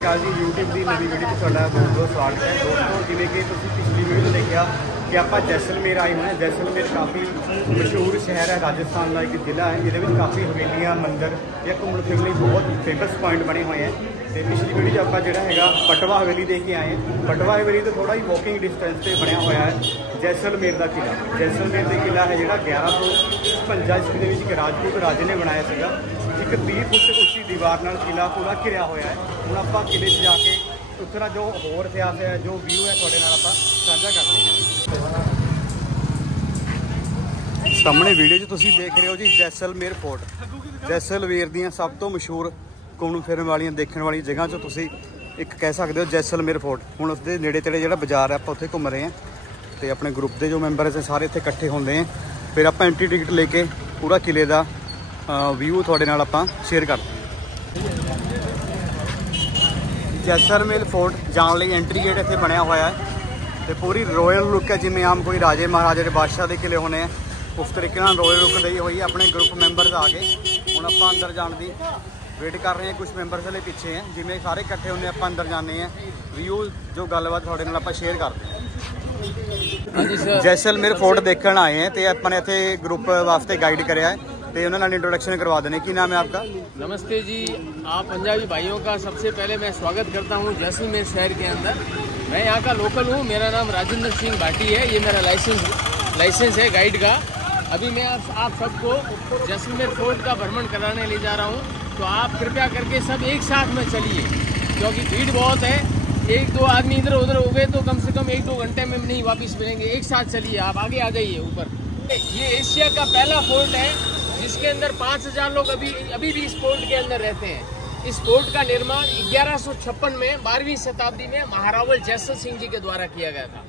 जी YouTube की नवी video में बहुत बहुत स्वागत है दोस्तों। जिमें कि पिछली वीडियो देखा कि आप जैसलमेर आए हुए हैं। जैसलमेर काफ़ी मशहूर शहर है, राजस्थान का एक जिला है। ये काफ़ी हवेलियाँ मंदिर या घूमने फिरने बहुत फेमस पॉइंट बने हुए हैं। तो पिछली वीडियो आप जो है पटवा हवेली देख के आए हैं। पटवा हवेली तो थोड़ा ही वॉकिंग डिस्टेंस से बनया हुआ है जैसलमेर का किला। जैसलमेर का किला है जो 1155 ईस्वी के राजपूत राजे ने बनाया था। एक 30 फुट उच्ची दीवार नाल किला पूरा घिरिया हुआ है। हुण आपां किले 'च जाके उत्थे दा जो होर इतिहास है, जो व्यू है, तुहाडे नाल आपां साझा करते हैं। सामने वीडियो 'च तुसीं देख रहे हो जी जैसलमेर फोर्ट। जैसलमेर दीयां सब तो मशहूर घूमन फिरन वालियां देखण वाली जगह 'चों तुसीं एक कह सकते हो जैसलमेर फोर्ट। हुण उसदे नेड़े तेड़े जिहड़ा बाजार है आपां उत्थे घूम रहे हैं तो अपने ग्रुप के जो मैंबर है सारे इत्थे इकट्ठे होंदे हैं। फिर आपां एंट्री टिकट लेके पूरा किले का व्यू थोड़े नाल आपां शेयर करते हैं। जैसलमेर फोर्ट जाने लिए एंट्री गेट इत्थे बनया हुआ है तो पूरी रॉयल लुक है, जिमें आम कोई राजे महाराजे के बादशाह के किले होने हैं उस तरीके रॉयल लुक दी हुई। अपने ग्रुप मैंबर्स आ गए, हुण आपां अंदर जाने की वेट कर रहे हैं। कुछ मैंबर्स हले पीछे हैं, जिमें सारे इकट्ठे होने आपां अंदर जाने हैं। व्यू जो गलबात थोड़े नाल आपां शेयर करते हैं। जैसलमेर फोर्ट देखने आए हैं तो अपने इत्थे ग्रुप वास्ते गाइड कराया है तो उन्होंने इंट्रोडक्शन करवा देने। की नाम है आपका? नमस्ते जी, आप पंजाबी भाइयों का सबसे पहले मैं स्वागत करता हूं जैसलमेर शहर के अंदर। मैं यहां का लोकल हूं, मेरा नाम राजेंद्र सिंह भाटी है। ये मेरा लाइसेंस है गाइड का। अभी मैं आप सबको जैसलमेर फोर्ट का भ्रमण कराने ले जा रहा हूं, तो आप कृपया करके सब एक साथ में चलिए क्योंकि भीड़ बहुत है। एक दो आदमी इधर उधर हो गए तो कम से कम 1-2 घंटे में नहीं वापस मिलेंगे। एक साथ चलिए, आप आगे आ जाइए ऊपर। ये एशिया का पहला फोर्ट है जिसके अंदर 5000 लोग अभी भी इस फोर्ट के अंदर रहते हैं। इस फोर्ट का निर्माण 1156 में 12वीं शताब्दी में महारावल जैसल सिंह जी के द्वारा किया गया था।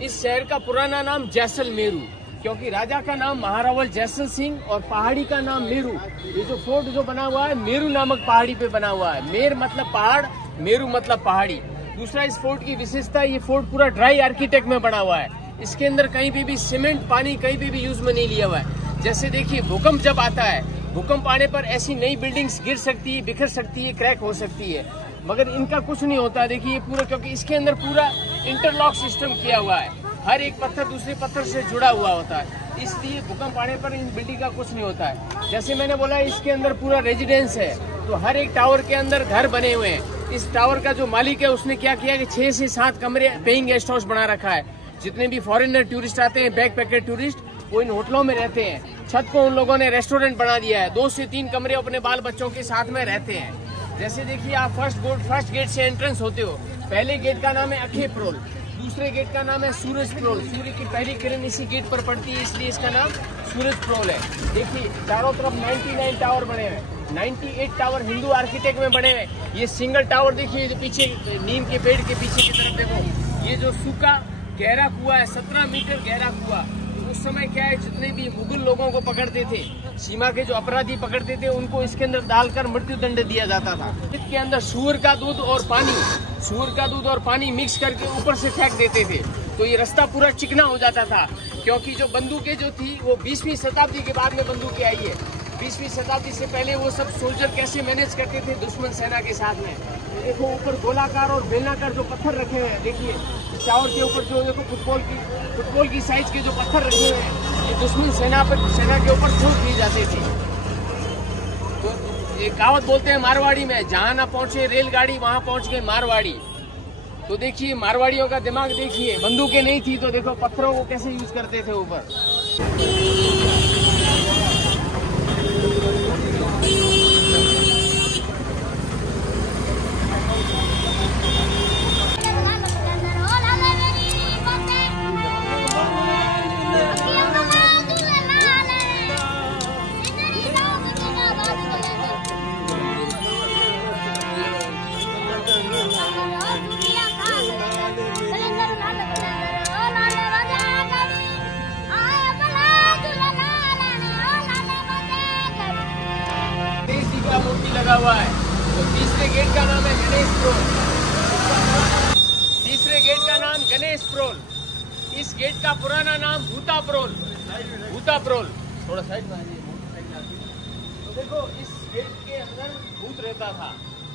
इस शहर का पुराना नाम जैसलमेरू, क्योंकि राजा का नाम महारावल जैसल सिंह और पहाड़ी का नाम मेरू। ये जो फोर्ट जो बना हुआ है मेरू नामक पहाड़ी पे बना हुआ है। मेर मतलब पहाड़, मेरू मतलब पहाड़ी। दूसरा, इस फोर्ट की विशेषता, ये फोर्ट पूरा ड्राई आर्किटेक्ट में बना हुआ है। इसके अंदर कहीं पे भी सीमेंट पानी कहीं पे भी यूज में नहीं लिया हुआ है। जैसे देखिए भूकंप जब आता है, भूकंप आने पर ऐसी नई बिल्डिंग्स गिर सकती है, बिखर सकती है, क्रैक हो सकती है, मगर इनका कुछ नहीं होता। देखिए पूरा, क्योंकि इसके अंदर पूरा इंटरलॉक सिस्टम किया हुआ है। हर एक पत्थर दूसरे पत्थर से जुड़ा हुआ होता है, इसलिए भूकंप आने पर इन बिल्डिंग का कुछ नहीं होता है। जैसे मैंने बोला इसके अंदर पूरा रेजिडेंस है, तो हर एक टावर के अंदर घर बने हुए हैं। इस टावर का जो मालिक है उसने क्या किया कि 6 से 7 कमरे पेइंग गेस्ट हाउस बना रखा है। जितने भी फॉरेनर टूरिस्ट आते हैं, बैक पैकर टूरिस्ट, वो इन होटलों में रहते हैं। छत को उन लोगों ने रेस्टोरेंट बना दिया है। 2 से 3 कमरे अपने बाल बच्चों के साथ में रहते हैं। जैसे देखिए आप फर्स्ट गेट से एंट्रेंस होते हो। पहले गेट का नाम है अखे प्रोल, दूसरे गेट का नाम है सूरज प्रोल। सूर्य की पहली किरण इसी गेट पर पड़ती है, इसलिए इसका नाम सूरज प्रोल है। देखिए चारों तरफ 99 टावर बने हुए, 98 टावर हिंदू आर्किटेक्ट में बने हुए। ये सिंगल टावर देखिए जो पीछे नीम के पेड़ के पीछे की तरफ देखो, ये जो सूखा गहरा कुआं है, 17 मीटर गहरा कुआं। उस समय क्या है, जितने भी मुगल लोगों को पकड़ते थे, सीमा के जो अपराधी पकड़ते थे, उनको इसके अंदर डालकर मृत्यु दंड दिया जाता था। इसके अंदर सूअर का दूध और पानी मिक्स करके ऊपर से फेंक देते थे, तो ये रास्ता पूरा चिकना हो जाता था। क्योंकि जो बंदूकें जो थी वो 20वीं शताब्दी के बाद में बंदूकें आई है। 20वीं शताब्दी से पहले वो सब सोल्जर कैसे मैनेज करते थे दुश्मन सेना के साथ में। देखो ऊपर गोलाकार और बेलनाकार जो पत्थर रखे हुए हैं, देखिए टावर के ऊपर जो देखो फुटबॉल की साइज के जो पत्थर रखे हुए हैं, ये दुश्मन सेना के ऊपर छोड़ दिए जाते थे। तो ये कहावत बोलते हैं मारवाड़ी में, जहाँ ना पहुंचे रेलगाड़ी वहां पहुंच गए मारवाड़ी। तो देखिए मारवाड़ियों का दिमाग देखिए, बंदूकें नहीं थी तो देखो पत्थरों को कैसे यूज करते थे ऊपर। मूर्ति लगा हुआ है। तो तीसरे गेट का नाम है गणेश प्रोल। तीसरे गेट का नाम गणेश प्रोल। इस गेट का पुराना नाम भूता प्रोल। थोड़ा साइड में आ जाइए। तो देखो इस गेट के अंदर भूत रहता था।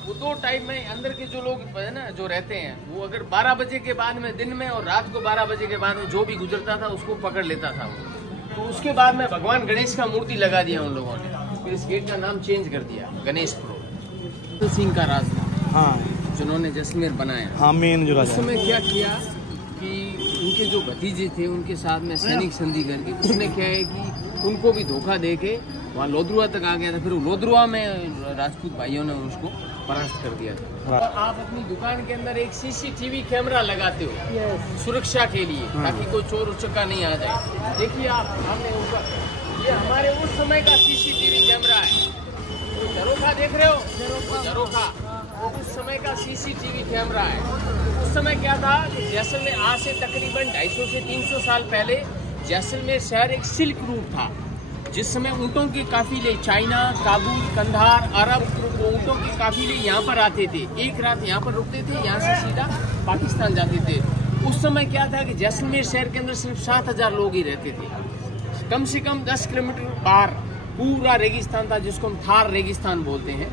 वो 2 टाइम में अंदर के जो लोग है ना जो रहते हैं, वो अगर 12 बजे के बाद में दिन में और रात को 12 बजे के बाद में जो भी गुजरता था उसको पकड़ लेता था वो। तो उसके बाद में भगवान गणेश का मूर्ति लगा दिया उन लोगों ने, फिर इस गेट का नाम चेंज कर दिया गणेश प्रो। सिंह का राज था, हाँ, जिन्होंने जैसलमेर बनाया, हाँ, मेन जो राजा। उस समय क्या किया कि उनके जो भतीजे थे उनके साथ में सैनिक संधि करके उसने क्या है कि उनको भी धोखा दे के वहाँ लोधरुआ तक आ गया था। फिर लोधरुआ में राजपूत भाइयों ने उसको परास्त कर दिया था। और आप अपनी दुकान के अंदर एक CCTV कैमरा लगाते हो सुरक्षा के लिए, ताकि कोई चोर उचक्का नहीं आ जाए। देखिए आप हमने ऊपर, ये हमारे उस समय का CCTV कैमरा है। तो झरोखा देख रहे हो, झरोखा वो उस समय का CCTV कैमरा है। उस समय क्या था कि जैसलमेर आज से तकरीबन 250 से 300 साल पहले जैसलमेर शहर एक सिल्क रूट था, जिस समय ऊँटों के काफिले चाइना, काबुल, कंधार, अरब ऊँटों के काफिले यहाँ पर आते थे। एक रात यहाँ पर रुकते थे, यहाँ से सीधा पाकिस्तान जाते थे। उस समय क्या था कि जैसलमेर शहर के अंदर सिर्फ 7000 लोग ही रहते थे। कम से कम 10 किलोमीटर बाहर पूरा रेगिस्तान था, जिसको हम थार रेगिस्तान बोलते हैं।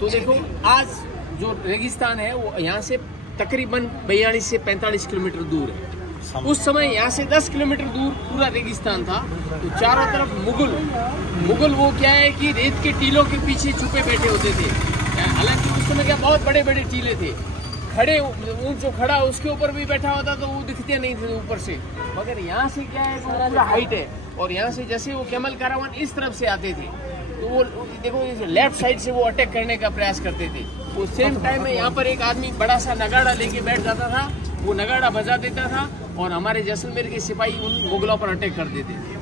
तो देखो आज जो रेगिस्तान है वो यहाँ से तकरीबन 42 से 45 किलोमीटर दूर है। उस समय यहाँ से 10 किलोमीटर दूर पूरा रेगिस्तान था। तो चारों तरफ मुगल वो क्या है कि रेत के टीलों के पीछे छुपे बैठे होते थे। हालांकि उस समय क्या बहुत बड़े बड़े टीले थे, खड़े ऊँट जो खड़ा उसके ऊपर भी बैठा होता तो वो दिखते नहीं थे ऊपर से। मगर यहाँ से क्या है पूरा हाइट है, और यहाँ से जैसे वो कैमल कारवान इस तरफ से आते थे तो वो देखो लेफ्ट साइड से वो अटैक करने का प्रयास करते थे। वो सेम टाइम में यहाँ पर एक आदमी बड़ा सा नगाड़ा लेके बैठ जाता था, वो नगाड़ा बजा देता था और हमारे जैसलमेर के सिपाही उन मुगलों पर अटैक कर देते थे।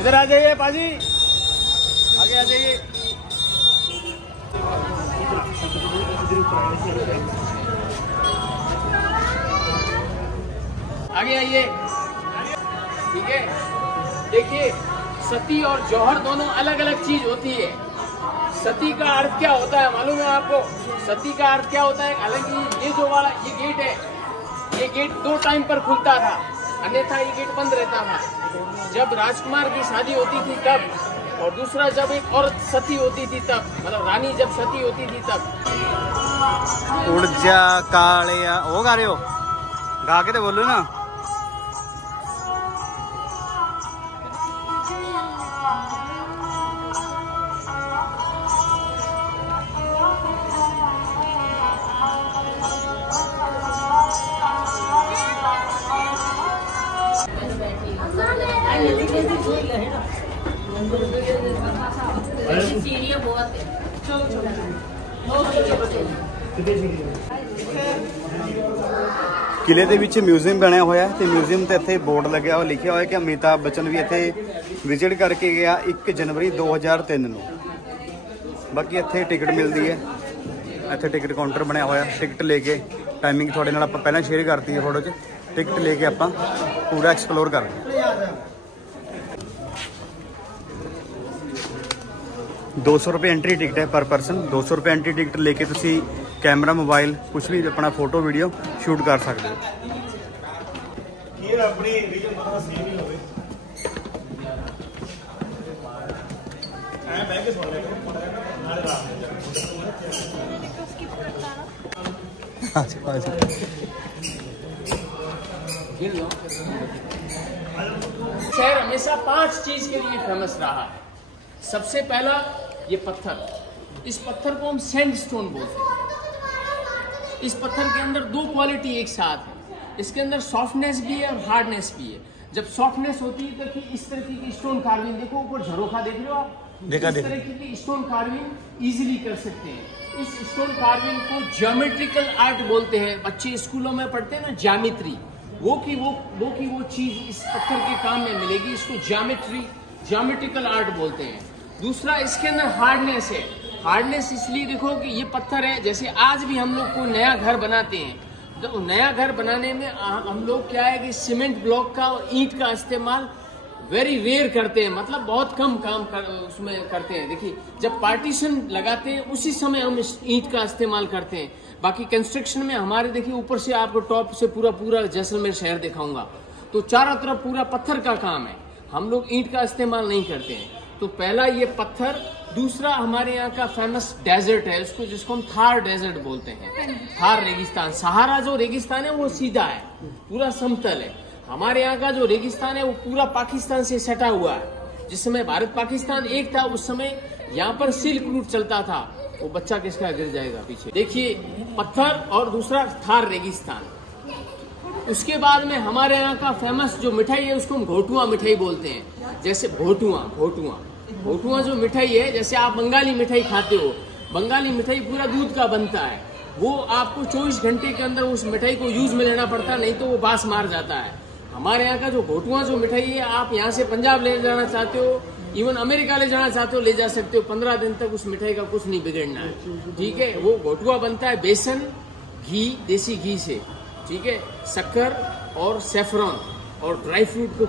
इधर आ जाइए पाजी, आगे आ जाइए। आगे आइए, ठीक है। देखिए सती और जौहर दोनों अलग अलग चीज होती है। सती का अर्थ क्या होता है मालूम है आपको? सती का अर्थ क्या होता है? हालांकि ये जो वाला ये गेट है, ये गेट 2 टाइम पर खुलता था, अन्यथा ये गेट बंद रहता था। जब राजकुमार की शादी होती थी तब, और दूसरा जब एक औरत सती होती थी तब, मतलब रानी जब सती होती थी तब। उड़ जा कालिया, वो गा रहे हो? गा के तो बोलो ना। किले ਦੇ ਵਿੱਚ म्यूजियम ਬਣਿਆ ਹੋਇਆ ਤੇ म्यूजियम ਤੇ ਇੱਥੇ ਬੋਰਡ ਲੱਗਿਆ ਹੋਇਆ, ਲਿਖਿਆ ਹੋਇਆ ਕਿ ਅਮਿਤਾਭ ਬੱਚਨ ਵੀ ਇੱਥੇ ਵਿਜ਼ਿਟ ਕਰਕੇ ਗਿਆ 1 ਜਨਵਰੀ 2003 ਨੂੰ। ਬਾਕੀ ਇੱਥੇ ਟਿਕਟ ਮਿਲਦੀ ਹੈ, ਇੱਥੇ ਟਿਕਟ ਕਾਊਂਟਰ ਬਣਿਆ ਹੋਇਆ। ਟਿਕਟ ਲੈ ਕੇ ਟਾਈਮਿੰਗ ਤੁਹਾਡੇ ਨਾਲ ਆਪਾਂ ਪਹਿਲਾਂ ਸ਼ੇਅਰ ਕਰਤੀ ਹੈ ਫੋਟੋ 'ਚ। ਟਿਕਟ ਲੈ ਕੇ ਆਪਾਂ ਪੂਰਾ ਐਕਸਪਲੋਰ ਕਰਦੇ ਹਾਂ। 200 रुपये एंट्री टिकट है पर पर्सन। 200 रुपये एंट्री टिकट लेके तुसी कैमरा मोबाइल कुछ भी अपना फोटो वीडियो शूट कर सकते हो। शहर हमेशा 5 चीज के लिए फेमस रहा है। सबसे पहला ये पत्थर, इस पत्थर को हम सैंडस्टोन बोलते हैं। इस पत्थर के अंदर 2 क्वालिटी एक साथ है, इसके अंदर सॉफ्टनेस भी है और हार्डनेस भी है। जब सॉफ्टनेस होती है तो इस तरह की स्टोन कार्विंग, देखो ऊपर झरोखा देख रहे हो आप, इस तरह की स्टोन कार्विंग इजीली कर सकते हैं। इस स्टोन कार्विंग को ज्योमेट्रिकल आर्ट बोलते हैं। बच्चे स्कूलों में पढ़ते हैं ना ज्यामिति, वो चीज इस पत्थर के काम में मिलेगी। इसको ज्योमेट्रिकल आर्ट बोलते हैं। दूसरा इसके अंदर हार्डनेस है। हार्डनेस इसलिए देखो कि ये पत्थर है, जैसे आज भी हम लोग कोई नया घर बनाते हैं, तो नया घर बनाने में हम लोग क्या है कि सीमेंट ब्लॉक का और ईंट का इस्तेमाल वेरी रेयर करते हैं, मतलब बहुत कम काम उसमें करते हैं। देखिए जब पार्टीशन लगाते हैं उसी समय हम ईंट का इस्तेमाल करते हैं। बाकी कंस्ट्रक्शन में हमारे देखिए ऊपर से आपको टॉप से पूरा जैसलमेर शहर दिखाऊंगा, तो चारों तरफ पूरा पत्थर का काम है, हम लोग ईंट का इस्तेमाल नहीं करते हैं। तो पहला ये पत्थर, दूसरा हमारे यहाँ का फेमस डेजर्ट है, उसको जिसको हम थार डेजर्ट बोलते हैं, थार रेगिस्तान। सहारा जो रेगिस्तान है वो सीधा है, पूरा समतल है। हमारे यहाँ का जो रेगिस्तान है वो पूरा पाकिस्तान से सटा हुआ है। जिस समय भारत पाकिस्तान एक था उस समय यहाँ पर सिल्क रूट चलता था। वो बच्चा किसका गिर जाएगा पीछे, देखिए पत्थर, और दूसरा थार रेगिस्तान। उसके बाद में हमारे यहाँ का फेमस जो मिठाई है उसको हम घोटुआ मिठाई बोलते हैं। जैसे घोटुआ जो मिठाई है, जैसे आप बंगाली मिठाई खाते हो, बंगाली मिठाई पूरा दूध का बनता है, वो आपको 24 घंटे के अंदर उस मिठाई को यूज में लेना पड़ता है, नहीं तो वो बास मार जाता है। हमारे यहाँ का जो घोटुआ जो मिठाई है, आप यहाँ से पंजाब ले जाना चाहते हो, इवन अमेरिका ले जाना चाहते हो, ले जा सकते हो। 15 दिन तक उस मिठाई का कुछ नहीं बिगड़ना है, ठीक है। वो घोटुआ बनता है बेसन, घी, देसी घी से, ठीक है, शक्कर और सेफ्रॉन और ड्राई फ्रूट को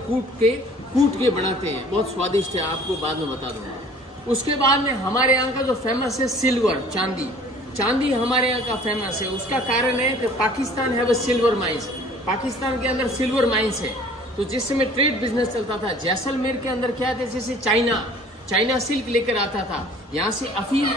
कूट के बनाते हैं, बहुत स्वादिष्ट है, आपको बाद में बता दूंगा। उसके बाद में हमारे यहाँ का जो फेमस है सिल्वर, चांदी हमारे यहाँ का फेमस है। उसका कारण है कि पाकिस्तान है वो सिल्वर माइंस, पाकिस्तान के अंदर सिल्वर माइंस है। तो जिस समय ट्रेड बिजनेस चलता था, जैसलमेर के अंदर क्या था, जैसे चाइना सिल्क लेकर आता था, यहाँ से अफीम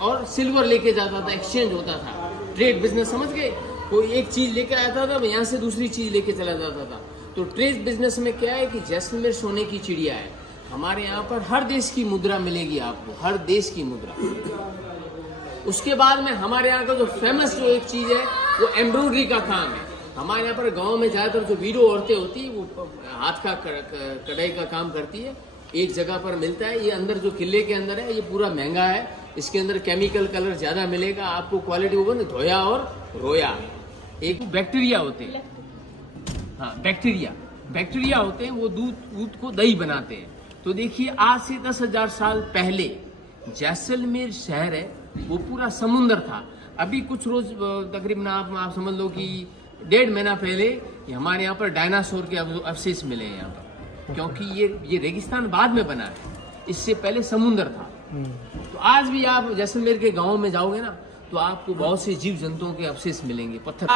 और सिल्वर लेके जाता था, एक्सचेंज होता था, ट्रेड बिजनेस, समझ गए। कोई एक चीज लेकर आता था, यहाँ से दूसरी चीज लेके चला जाता था। तो ट्रेड बिजनेस में क्या है कि जैसलमेर सोने की चिड़िया है। हमारे यहाँ पर हर देश की मुद्रा मिलेगी आपको, हर देश की मुद्रा। उसके बाद में हमारे यहाँ का जो फेमस जो एक चीज है वो एम्ब्रॉयडरी का काम है। हमारे यहाँ पर गांव में ज्यादातर जो वीडो औरतें होती है वो हाथ का कढ़ाई का काम करती है, एक जगह पर मिलता है। ये अंदर जो किले के अंदर है ये पूरा महंगा है, इसके अंदर केमिकल कलर ज्यादा मिलेगा आपको, क्वालिटी होगा ना, धोया और रोया। एक बैक्टीरिया होते हैं, हाँ बैक्टीरिया होते हैं, वो दूध को दही बनाते हैं। तो देखिए आज से 10,000 साल पहले जैसलमेर शहर है वो पूरा समुद्र था। अभी कुछ रोज तकरीबन आप समझ लो कि 1.5 महीना पहले हमारे यहाँ पर डायनासोर के अवशेष मिले हैं यहाँ पर, क्योंकि ये रेगिस्तान बाद में बना है, इससे पहले समुद्र था। तो आज भी आप जैसलमेर के गाँव में जाओगे ना तो आपको बहुत से जीव जंतुओं के अवशेष मिलेंगे, पत्थर।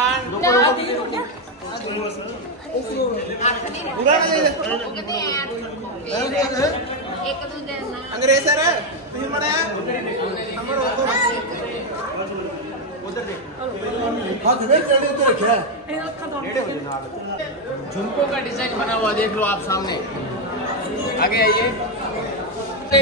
झुमकों का डिजाइन बना हुआ देख लो आप सामने, आगे आइए।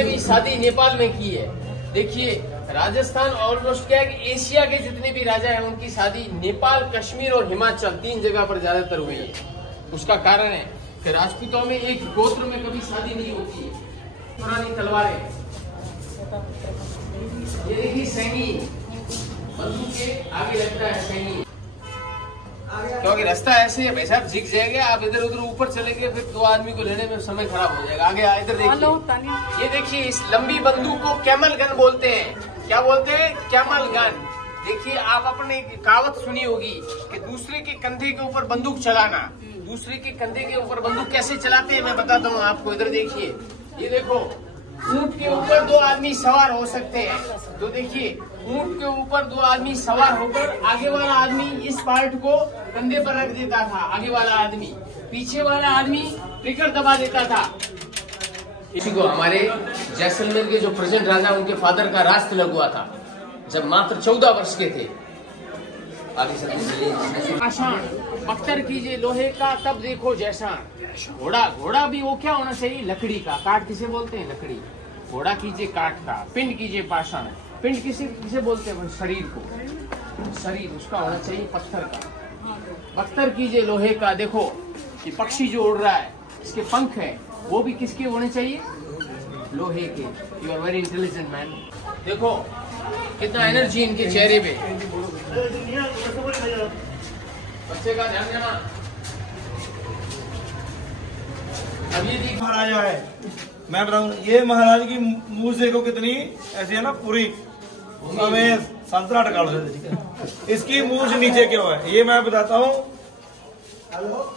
भी शादी नेपाल में की है। देखिए राजस्थान ऑलमोस्ट क्या है कि एशिया के जितने भी राजा हैं उनकी शादी नेपाल, कश्मीर और हिमाचल 3 जगह पर ज्यादातर हुई है। उसका कारण है कि राजपूतों में एक गोत्र में कभी शादी नहीं होती है। पुरानी तलवारें, ये देखिए सैनी, बंदूक के आगे लगता है सैनी, क्योंकि रास्ता ऐसे है भाई साहब, झिक जाएगा, आप इधर उधर ऊपर चलेंगे फिर 2 आदमी को लेने में समय खराब हो जाएगा। आगे इधर देखिए, ये देखिए इस लंबी बंदूक को कैमल गन बोलते हैं। क्या बोलते हैं? Camel gun. देखिए आप अपने कहावत सुनी होगी कि दूसरे के कंधे के ऊपर बंदूक चलाना। दूसरे के कंधे के ऊपर बंदूक कैसे चलाते हैं मैं बताता हूँ आपको। इधर देखिए, ये देखो ऊंट के ऊपर 2 आदमी सवार हो सकते हैं। तो देखिए ऊंट के ऊपर 2 आदमी सवार होकर आगे वाला आदमी इस पार्ट को कंधे पर रख देता था, आगे वाला आदमी, पीछे वाला आदमी ट्रिगर दबा देता था। इसी को हमारे जैसलमेर के जो प्रेजेंट राजा उनके फादर का राज तिलक हुआ था जब मात्र 14 वर्ष के थे। आसान पत्थर कीजिए लोहे का, तब देखो जैसा घोड़ा भी वो क्या होना चाहिए, लकड़ी का। काठ किसे बोलते हैं? लकड़ी। घोड़ा कीजिए काठ का, पिंड कीजिए पाषाण। पिंड किसे बोलते हैं? शरीर को। शरीर उसका होना चाहिए पत्थर का। पत्थर कीजिए लोहे का। देखो ये पक्षी जो उड़ रहा है इसके पंख है, वो भी किसके होने चाहिए? लोहे के। You are very intelligent man. देखो कितना एनर्जी इनके चेहरे पे। बच्चे का ध्यान देना। अब ये देखिए महाराजा है, मैं बताऊं ये महाराज की मूछ देखो कितनी ऐसी है ना, पूरी हमें संतरा टका दे। इसकी मूछ नीचे क्यों है ये मैं बताता हूँ।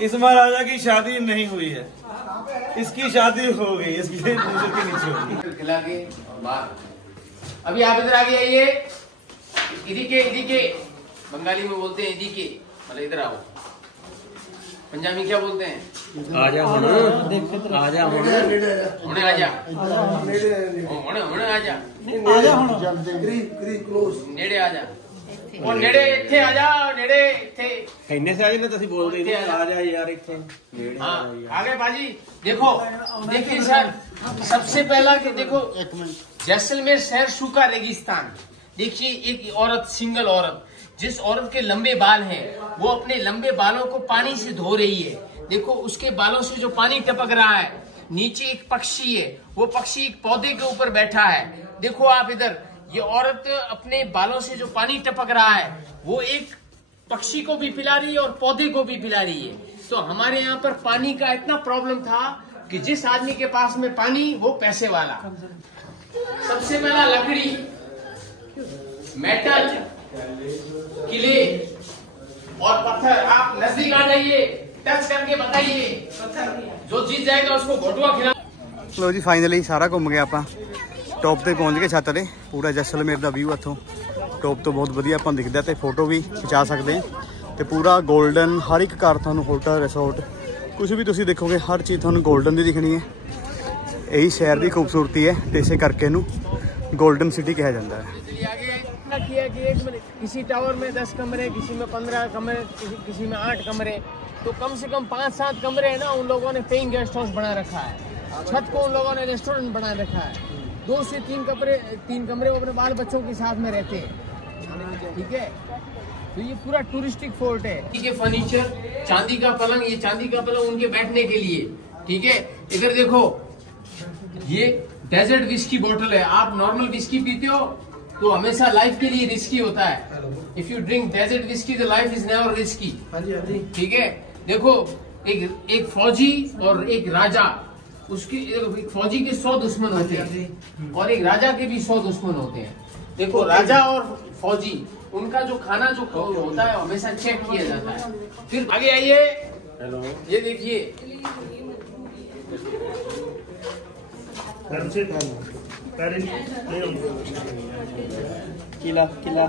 इस महाराजा की शादी नहीं हुई है, इसकी शादी हो गई, इसकी मूछ के नीचे होगी। खिला के बाहर। अभी आप इधर आगे आइए। इदी के बंगाली में बोलते हैं इदी के, मतलब इधर आओ। पंजाबी क्या बोलते हैं? आजा हुणे आजा हुणे हुणे आजा हुणे आजा नेड़े आजा और नेड़े इत्थे आजा नेड़े इत्थे इन्ने से आज ना तुसी बोलदे नहीं आजा यार इत्थे नेड़े हाँ आगे बाजी देखो देखिए सर सबसे पहला कि देखो जैसलमेर शहर सूखा रेगिस्तान। देखिए एक औरत सिंगल औरत जिस औरत के लंबे बाल हैं वो अपने लंबे बालों को पानी से धो रही है। देखो उसके बालों से जो पानी टपक रहा है। नीचे एक पक्षी है वो पक्षी एक पौधे के ऊपर बैठा है। देखो आप इधर ये औरत अपने बालों से जो पानी टपक रहा है वो एक पक्षी को भी पिला रही है और पौधे को भी पिला रही है। तो हमारे यहाँ पर पानी का इतना प्रॉब्लम था कि जिस आदमी के पास में पानी वो पैसे वाला। सबसे पहला लकड़ी मेटल किले और पत्थर। आप नजदीक आ जाइए टच करके बताइए जो जीत जाएगा उसको घोटुआ खिला। लो जी फाइनली सारा घूम गए ਆਪਾਂ टॉप ਤੇ ਪਹੁੰਚ ਗਏ ਛੱਤ ਤੇ। ਪੂਰਾ ਜੈਸਲਮੇਰ ਦਾ ਵਿਊ ਇੱਥੋਂ ਟੌਪ ਤੋਂ ਬਹੁਤ ਵਧੀਆ ਆਪਾਂ ਦਿਖਦਾ ਤੇ ਫੋਟੋ ਵੀ ਖਿਚਾ ਸਕਦੇ ਹਾਂ। ਤੇ ਪੂਰਾ 골ਡਨ ਹਰ ਇੱਕ ਘਰ ਤੁਹਾਨੂੰ ਹੋਟਲ ਰਿਸੋਰਟ ਕੁਝ ਵੀ ਤੁਸੀਂ ਦੇਖੋਗੇ ਹਰ ਚੀਜ਼ ਤੁਹਾਨੂੰ 골ਡਨ ਦੀ ਦਿਖਣੀ ਹੈ। ਇਹੀ ਸ਼ਹਿਰ ਦੀ ਖੂਬਸੂਰਤੀ ਹੈ ਤੇ ਇਸੇ ਕਰਕੇ ਇਹਨੂੰ 골ਡਨ ਸਿਟੀ ਕਿਹਾ ਜਾਂਦਾ ਹੈ। किया कि एक किसी टावर में 10 कमरे किसी में 15 कमरे किसी में 8 कमरे तो कम से कम 5-7 कमरे है ना उन लोगों ने पेइंग गेस्ट हाउस बना रखा है। छत को उन लोगों ने रेस्टोरेंट बना रखा है। 2 से 3 कमरे वो अपने बाल बच्चों के साथ में रहते हैं। ठीक है तो ये पूरा टूरिस्टिक फोर्ट है। ठीक है फर्नीचर चांदी का पलंग ये चांदी का पलंग उनके बैठने के लिए। ठीक है इधर देखो ये डेजर्ट विस्की बोतल है। आप नॉर्मल विस्की पीते हो तो हमेशा लाइफ के लिए रिस्की होता है। If you drink desert whisky the life is never risky. ठीक है देखो एक फौजी और एक राजा उसकी एक फौजी के 100 दुश्मन होते हैं और एक राजा के भी 100 दुश्मन होते हैं। देखो राजा और फौजी उनका जो खाना जो होता है हमेशा चेक किया जाता है। फिर आगे आइए ये देखिए किला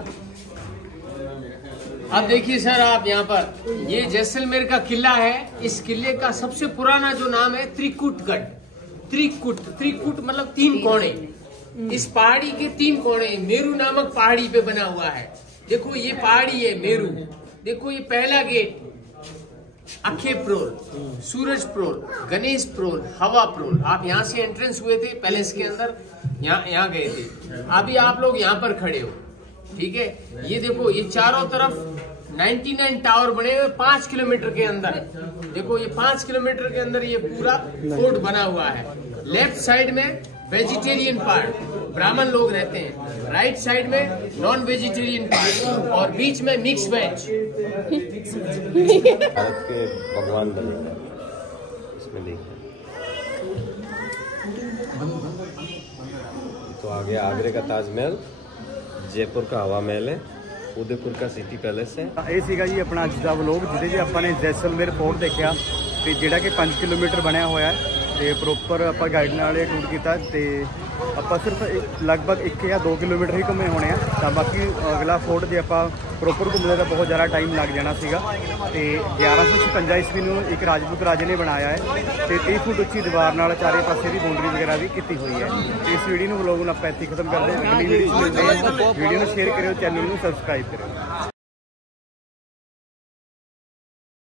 अब देखिए सर आप यहाँ पर ये जैसलमेर का किला है। इस किले का सबसे पुराना जो नाम है त्रिकुटगढ़। त्रिकुट मतलब 3 कोने। इस पहाड़ी के 3 कोने मेरू नामक पहाड़ी पे बना हुआ है। देखो ये पहाड़ी है मेरू। देखो ये पहला गेट अखे प्रोल सूरज प्रोल गणेश प्रोल हवा प्रोल। आप यहाँ से एंट्रेंस हुए थे पैलेस के अंदर यहाँ गए थे। अभी आप लोग यहाँ पर खड़े हो। ठीक है ये देखो ये चारों तरफ 99 टावर बने हुए 5 किलोमीटर के अंदर। देखो ये 5 किलोमीटर के अंदर ये पूरा फोर्ट बना हुआ है। लेफ्ट साइड में वेजिटेरियन पार्ट ब्राह्मण लोग रहते हैं। राइट साइड में नॉन वेजिटेरियन पार्ट और बीच में मिक्स वेज। भारत के भगवान बनेगा इसमें देखिए। तो आगे आगरे का ताजमहल जयपुर का हवा महल है उदयपुर का सिटी पैलेस है। ਇਹ ਸੀਗਾ ਜੀ ਆਪਣਾ ਅੱਜ ਦਾ ਵਲੋਗ ਜਿਹਦੇ 'ਚ ਆਪਾਂ ਨੇ ਜੈਸਲਮੇਰ ਫੋਰਟ ਦੇਖਿਆ ਤੇ ਜਿਹੜਾ ਕਿ 5 ਕਿਲੋਮੀਟਰ ਬਣਿਆ ਹੋਇਆ ਹੈ ਤੇ ਪ੍ਰੋਪਰ ਆਪਾਂ ਗਾਈਡ ਨਾਲ ਇਹ ਟੂਰ ਕੀਤਾ ਤੇ ਆਪਾਂ ਸਿਰਫ ਲਗਭਗ 1 ਜਾਂ 2 ਕਿਲੋਮੀਟਰ ਹੀ ਘੁੰਮੇ ਹੋਣੇ ਆ। ਤਾਂ ਬਾਕੀ ਅਗਲਾ ਫੋਰਟ ਜੇ ਆਪਾਂ ਪ੍ਰੋਪਰ ਘੁੰਮਦੇ ਤਾਂ ਬਹੁਤ ਜ਼ਿਆਦਾ ਟਾਈਮ ਲੱਗ ਜਾਣਾ ਸੀਗਾ। ਤੇ 1156 ਈਸਵੀ ਨੂੰ ਇੱਕ ਰਾਜਪੂਤ ਰਾਜੇ ਨੇ ਬਣਾਇਆ ਹੈ ਤੇ 30 ਫੁੱਟ ਉੱਚੀ ਦੀਵਾਰ ਨਾਲ ਚਾਰੇ ਪਾਸੇ ਦੀ ਬਾਉਂਡਰੀ ਵਗੈਰਾ ਵੀ ਕੀਤੀ ਹੋਈ ਹੈ। ਇਸ ਵੀਡੀਓ ਨੂੰ ਵਲੋਗ ਨੂੰ ਆਪਾਂ ਇੱਥੇ ਖਤਮ ਕਰਦੇ ਹਾਂ। ਅਗਲੀ ਵੀਡੀਓ 'ਚ ਮਿਲਦੇ ਹਾਂ। ਵੀਡੀਓ ਨੂੰ ਸ਼ੇਅਰ ਕਰਿਓ ਚੈਨਲ ਨੂੰ ਸਬਸਕ੍ਰਾਈਬ ਕਰਿਓ।